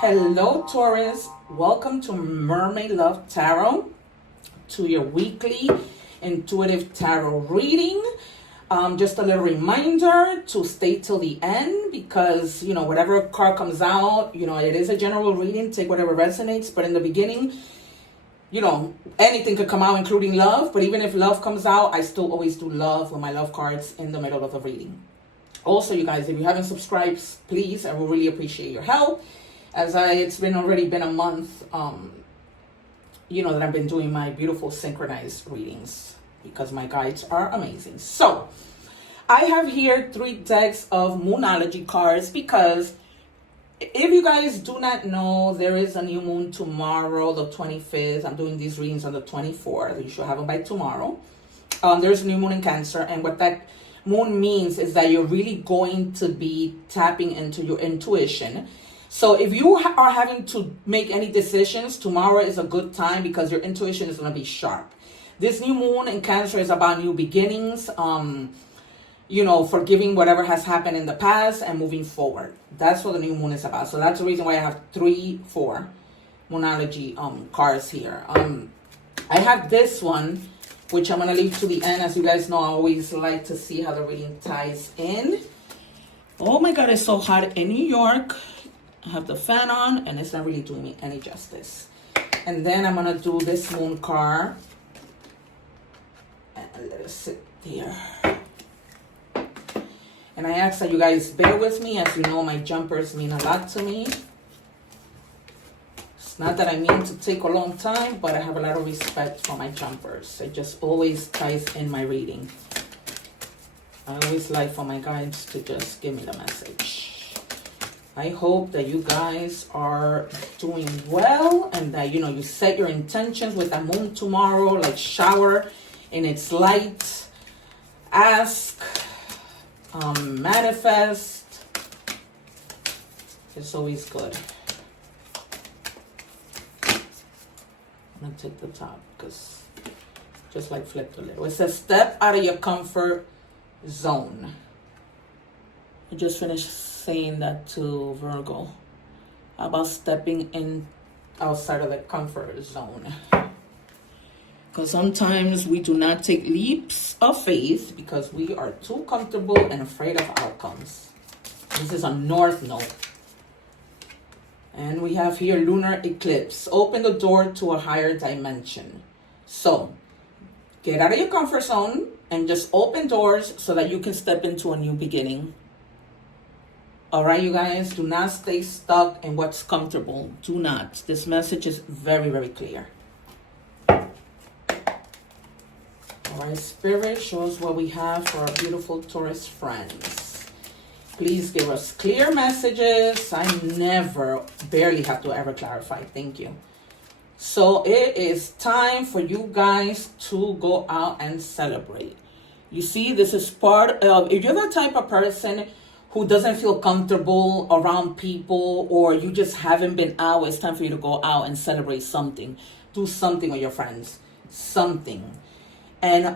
Hello, Taurus. Welcome to Mermaid Love Tarot, to your weekly intuitive tarot reading. Just a little reminder to stay till the end because, whatever card comes out, it is a general reading. Take whatever resonates. But in the beginning, anything could come out, including love. But even if love comes out, I still always do love with my love cards in the middle of the reading. Also, you guys, if you haven't subscribed, please, I will really appreciate your help. It's already been a month, that I've been doing my beautiful synchronized readings because my guides are amazing. So, I have here 3 decks of Moonology cards because if you guys do not know, there is a new moon tomorrow, the 25th. I'm doing these readings on the 24th. You should have them by tomorrow. There's a new moon in Cancer, and what that moon means is that you're really going to be tapping into your intuition. So if you are having to make any decisions, tomorrow is a good time because your intuition is going to be sharp. This new moon in Cancer is about new beginnings, forgiving whatever has happened in the past and moving forward. That's what the new moon is about. So that's the reason why I have 4 Moonology cards here. I have this one, which I'm going to leave to the end. As you guys know, I always like to see how the reading ties in. Oh my God, it's so hot in New York. I have the fan on and it's not really doing me any justice. And then I'm going to do this moon card. And let it sit there. And I ask that you guys bear with me. As you know, my jumpers mean a lot to me. It's not that I mean to take a long time, but I have a lot of respect for my jumpers. It just always ties in my reading. I always like for my guides to just give me the message. I hope that you guys are doing well and that, you set your intentions with the moon tomorrow, like shower in its light, ask, manifest. It's always good. I'm going to take the top because just like flip the lid. It says step out of your comfort zone. I just finished saying that to Virgo about stepping in outside of the comfort zone. Because sometimes we do not take leaps of faith because we are too comfortable and afraid of outcomes. This is a north node. And we have here lunar eclipse. Open the door to a higher dimension. So, get out of your comfort zone and just open doors so that you can step into a new beginning. All right, you guys, do not stay stuck in what's comfortable. Do not. This message is very, very clear. All right, Spirit, show us what we have for our beautiful Taurus friends. Please give us clear messages. I barely have to ever clarify. Thank you. So it is time for you guys to go out and celebrate. You see, this is part of, if you're the type of person who doesn't feel comfortable around people or you just haven't been out, it's time for you to go out and celebrate something. Do something with your friends. Something. And,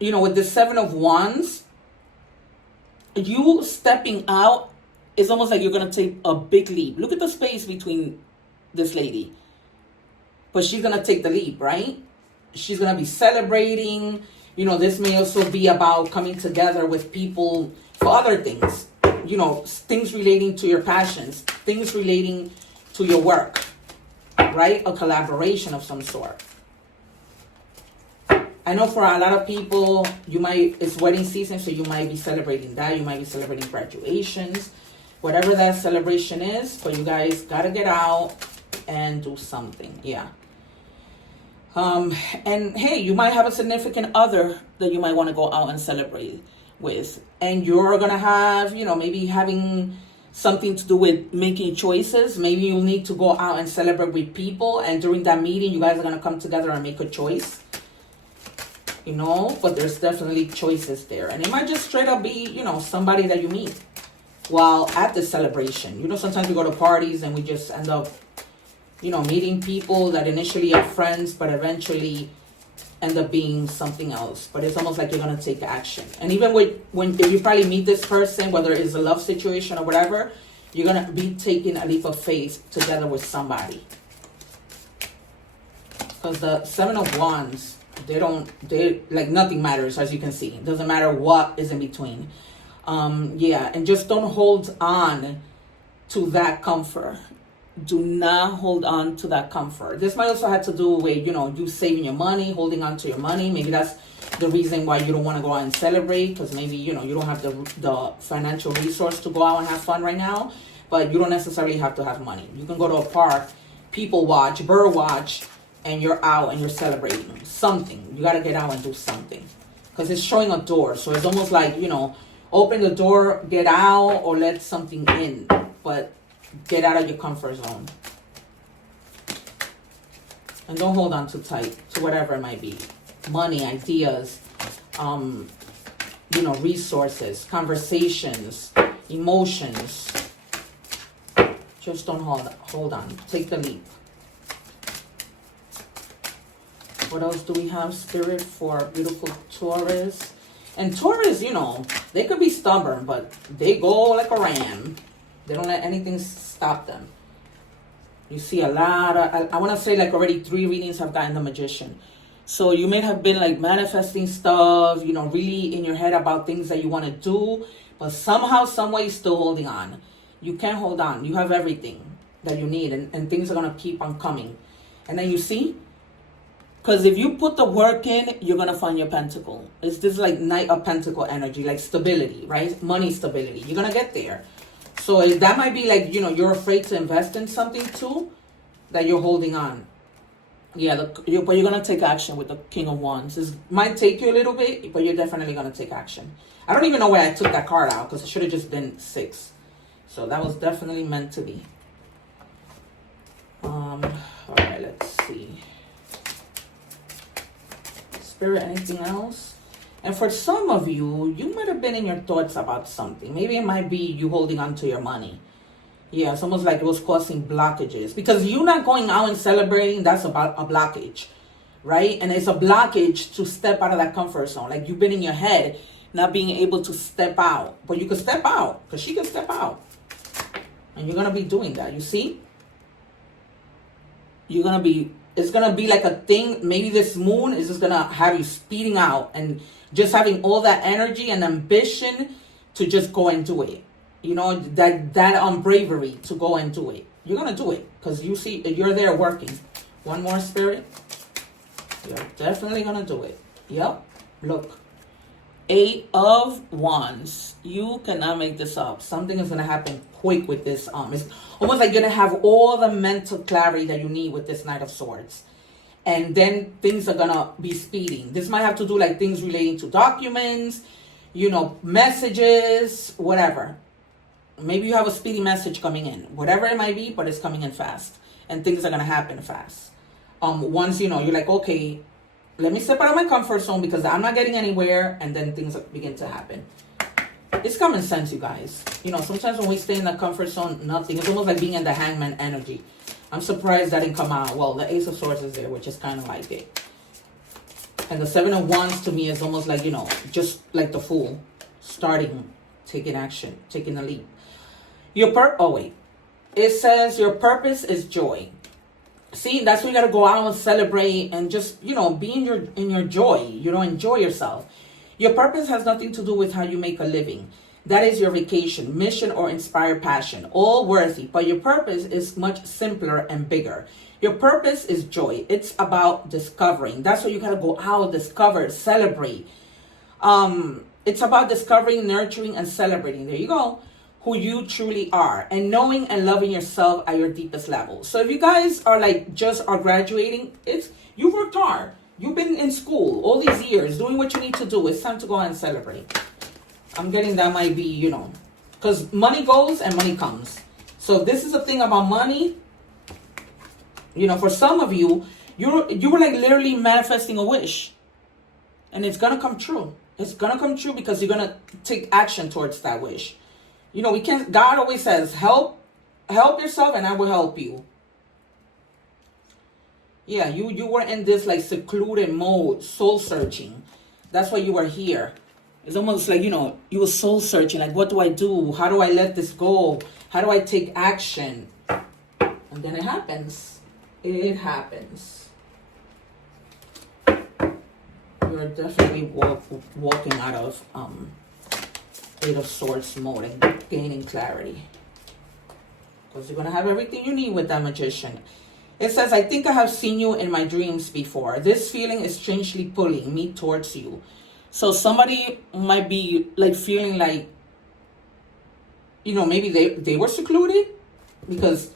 with the 7 of Wands, you stepping out is almost like you're going to take a big leap. Look at the space between this lady. But she's going to take the leap, right? She's going to be celebrating. This may also be about coming together with people for other things. Things relating to your passions. Things relating to your work. Right? A collaboration of some sort. I know for a lot of people, it's wedding season, so you might be celebrating that. You might be celebrating graduations. Whatever that celebration is, but you guys got to get out and do something. Yeah. And hey, you might have a significant other that you might want to go out and celebrate with. And you're going to have, maybe having something to do with making choices. Maybe you'll need to go out and celebrate with people. And during that meeting, you guys are going to come together and make a choice. But there's definitely choices there. And it might just straight up be, somebody that you meet while at the celebration. Sometimes we go to parties and we just end up, meeting people that initially are friends, but eventually end up being something else. But it's almost like you're going to take action. And even if you probably meet this person, whether it's a love situation or whatever, You're going to be taking a leap of faith together with somebody. Because the 7 of Wands, they like nothing matters, as you can see. It doesn't matter what is in between. Yeah, and just don't hold on to that comfort. Do not hold on to that comfort. This might also have to do with, you know, you saving your money, holding on to your money. Maybe that's the reason why you don't want to go out and celebrate, because maybe, you know, you don't have the financial resource to go out and have fun right now. But you don't necessarily have to have money. You can go to a park, people watch, bird watch, and you're out and you're celebrating something. You got to get out and do something, because it's showing a door. So it's almost like, you know, open the door, get out, or let something in. But get out of your comfort zone. And don't hold on too tight to whatever it might be. Money, ideas, you know, resources, conversations, emotions. Just don't hold on. Take the leap. What else do we have, Spirit, for beautiful Taurus? And Taurus, you know, they could be stubborn, but they go like a ram. They don't let anything stop them. You see a lot of, I want to say like already 3 readings have gotten the Magician. So you may have been like manifesting stuff, you know, really in your head about things that you want to do, but somehow, some way, you're still holding on. You can't hold on. You have everything that you need, and things are going to keep on coming. And then you see, because if you put the work in, you're going to find your pentacle. It's this like Knight of Pentacle energy, like stability, right? Money stability. You're going to get there. So that might be like, you know, you're afraid to invest in something too, that you're holding on. Yeah, but you're going to take action with the King of Wands. It might take you a little bit, but you're definitely going to take action. I don't even know why I took that card out, because it should have just been 6. So that was definitely meant to be. All right, let's see. Spirit, anything else? And for some of you, you might have been in your thoughts about something. Maybe it might be you holding on to your money. Yeah, it's almost like it was causing blockages. Because you not going out and celebrating, that's about a blockage, right? And it's a blockage to step out of that comfort zone. Like you've been in your head, not being able to step out. But you can step out, because she can step out. And you're going to be doing that, you see? You're going to be, it's going to be like a thing. Maybe this moon is just going to have you speeding out and just having all that energy and ambition to just go and do it. You know, that bravery to go and do it. You're going to do it, because you see, you're there working. One more, Spirit. You're definitely going to do it. Yep. Look. 8 of Wands. You cannot make this up. Something is going to happen quick with this. It's almost like you're going to have all the mental clarity that you need with this Knight of Swords. And then things are going to be speeding. This might have to do like things relating to documents, you know, messages, whatever. Maybe you have a speedy message coming in. Whatever it might be, but it's coming in fast. And things are going to happen fast. Once, you know, you're like, okay, let me step out of my comfort zone because I'm not getting anywhere. And then things begin to happen. It's common sense, you guys. You know, sometimes when we stay in the comfort zone, nothing. It's almost like being in the Hangman energy. I'm surprised that didn't come out. Well, the Ace of Swords is there, which is kind of like it. And the 7 of Wands to me is almost like, you know, just like the Fool. Starting, taking action, taking a leap. It says your purpose is joy. See, that's where you got to go out and celebrate and just, you know, be in your joy. You know, enjoy yourself. Your purpose has nothing to do with how you make a living. That is your vacation, mission, or inspired passion. All worthy, but your purpose is much simpler and bigger. Your purpose is joy. It's about discovering. That's why you got to go out, discover, celebrate. It's about discovering, nurturing, and celebrating. There you go. Who you truly are, and knowing and loving yourself at your deepest level. So if you guys are like just are graduating, you worked hard. You've been in school all these years doing what you need to do. It's time to go out and celebrate. I'm getting that might be, you know, because money goes and money comes. So if this is a thing about money, you know, for some of you, you were like literally manifesting a wish, and it's gonna come true. It's gonna come true because you're gonna take action towards that wish. You know, God always says, help yourself and I will help you. Yeah, you were in this like secluded mode, soul searching. That's why you were here. It's almost like, you were soul searching. Like, what do I do? How do I let this go? How do I take action? And then it happens. It happens. You're definitely walking out of Eight of Swords mode and gaining clarity. Because you're going to have everything you need with that Magician. It says, I think I have seen you in my dreams before. This feeling is strangely pulling me towards you. So somebody might be like feeling like, maybe they were secluded. Because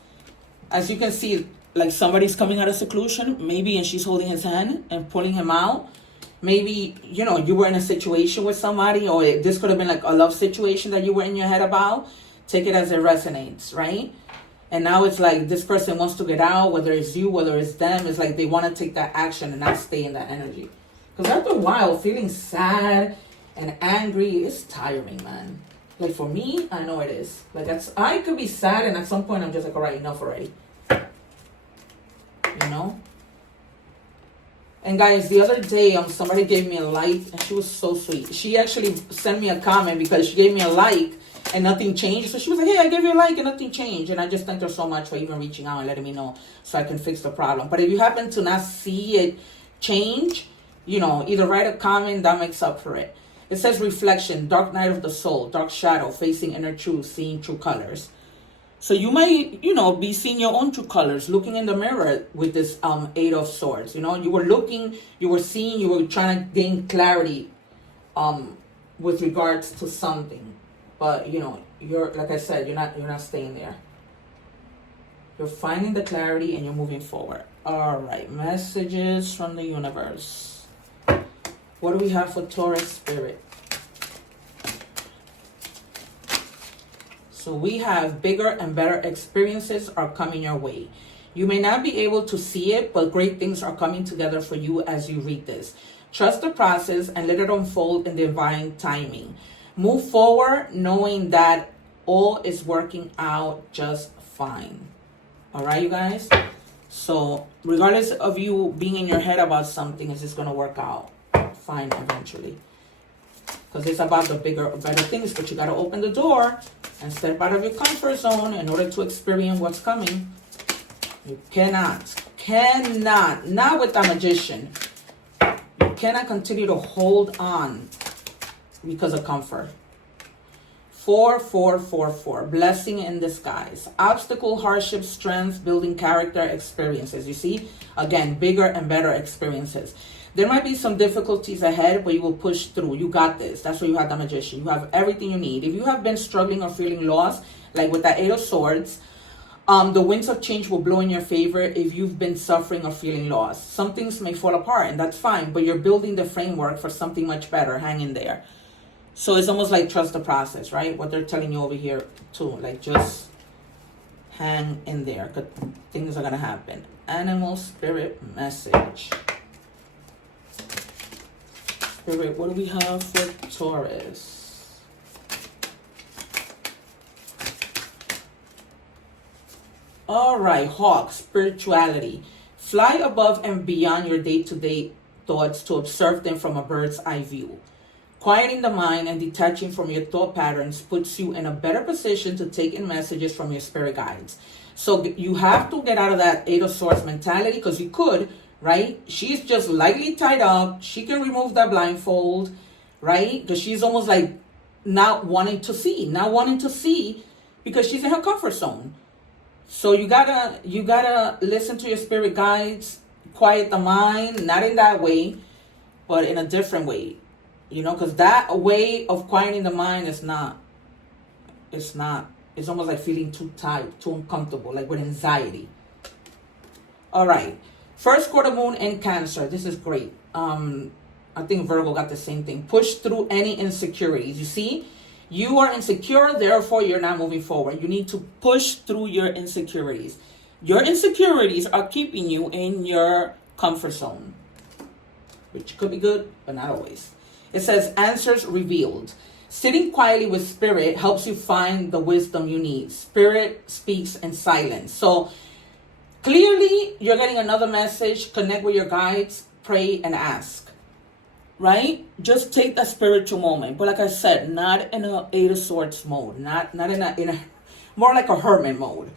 as you can see, like somebody's coming out of seclusion, maybe, and she's holding his hand and pulling him out. Maybe, you were in a situation with somebody, or this could have been like a love situation that you were in your head about. Take it as it resonates, right? And now it's like this person wants to get out, whether it's you, whether it's them. It's like they want to take that action and not stay in that energy. Because after a while, feeling sad and angry is tiring, man. Like for me, I know it is. Like I could be sad, and at some point I'm just like, all right, enough already. And guys, the other day, somebody gave me a like, and she was so sweet. She actually sent me a comment because she gave me a like and nothing changed. So she was like, hey, I gave you a like and nothing changed. And I just thanked her so much for even reaching out and letting me know so I can fix the problem. But if you happen to not see it change, either write a comment, that makes up for it. It says reflection, dark night of the soul, dark shadow, facing inner truth, seeing true colors. So you might, be seeing your own true colors, looking in the mirror with this Eight of Swords. You were looking, you were seeing, you were trying to gain clarity with regards to something. But, you're, like I said, you're not staying there. You're finding the clarity and you're moving forward. All right, messages from the universe. What do we have for Taurus spirit? So we have bigger and better experiences are coming your way. You may not be able to see it, but great things are coming together for you as you read this. Trust the process and let it unfold in divine timing. Move forward knowing that all is working out just fine. All right, you guys? So regardless of you being in your head about something, it's just going to work out fine eventually. Because it's about the bigger, better things, but you got to open the door and step out of your comfort zone in order to experience what's coming. You cannot, not with a Magician. You cannot continue to hold on because of comfort. 4, blessing in disguise. Obstacle, hardship, strength, building character, experiences. You see, again, bigger and better experiences. There might be some difficulties ahead, but you will push through. You got this. That's why you have the Magician. You have everything you need. If you have been struggling or feeling lost, like with that Eight of Swords, the winds of change will blow in your favor if you've been suffering or feeling lost. Some things may fall apart, and that's fine, but you're building the framework for something much better. Hang in there. So it's almost like trust the process, right? What they're telling you over here, too. Like, just hang in there, because things are going to happen. Animal spirit message. Spirit, what do we have for Taurus? All right, Hawk, spirituality. Fly above and beyond your day-to-day thoughts to observe them from a bird's eye view. Quieting the mind and detaching from your thought patterns puts you in a better position to take in messages from your spirit guides. So you have to get out of that Eight of Swords mentality, because you could, right? She's just lightly tied up. She can remove that blindfold, right? Because she's almost like not wanting to see because she's in her comfort zone. So you gotta listen to your spirit guides, quiet the mind, not in that way, but in a different way, because that way of quieting the mind is it's almost like feeling too tight, too uncomfortable, like with anxiety. All right. First quarter moon in Cancer. This is great. I think Virgo got the same thing. Push through any insecurities. You see, you are insecure, therefore you're not moving forward. You need to push through your insecurities. Your insecurities are keeping you in your comfort zone, which could be good, but not always. It says answers revealed. Sitting quietly with spirit helps you find the wisdom you need. Spirit speaks in silence. So clearly, you're getting another message. Connect with your guides, pray, and ask. right? Just take that spiritual moment. But like I said, not in a Eight of Swords mode, not in a more like a hermit mode.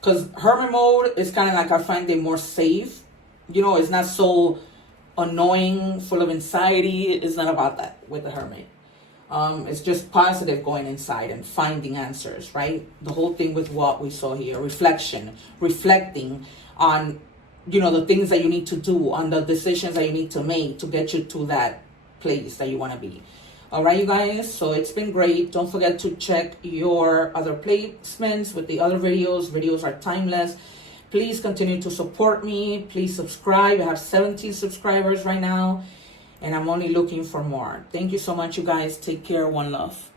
Because hermit mode is kind of like, I find it more safe. You know, it's not so annoying, full of anxiety. It's not about that with the hermit. It's just positive, going inside and finding answers, right? The whole thing with what we saw here, reflecting on, you know, the things that you need to do, on the decisions that you need to make to get you to that place that you want to be. All right, you guys, so it's been great. Don't forget to check your other placements with the other videos. Videos are timeless. Please continue to support me. Please subscribe. I have 17 subscribers right now, and I'm only looking for more. Thank you so much, you guys. Take care. One love.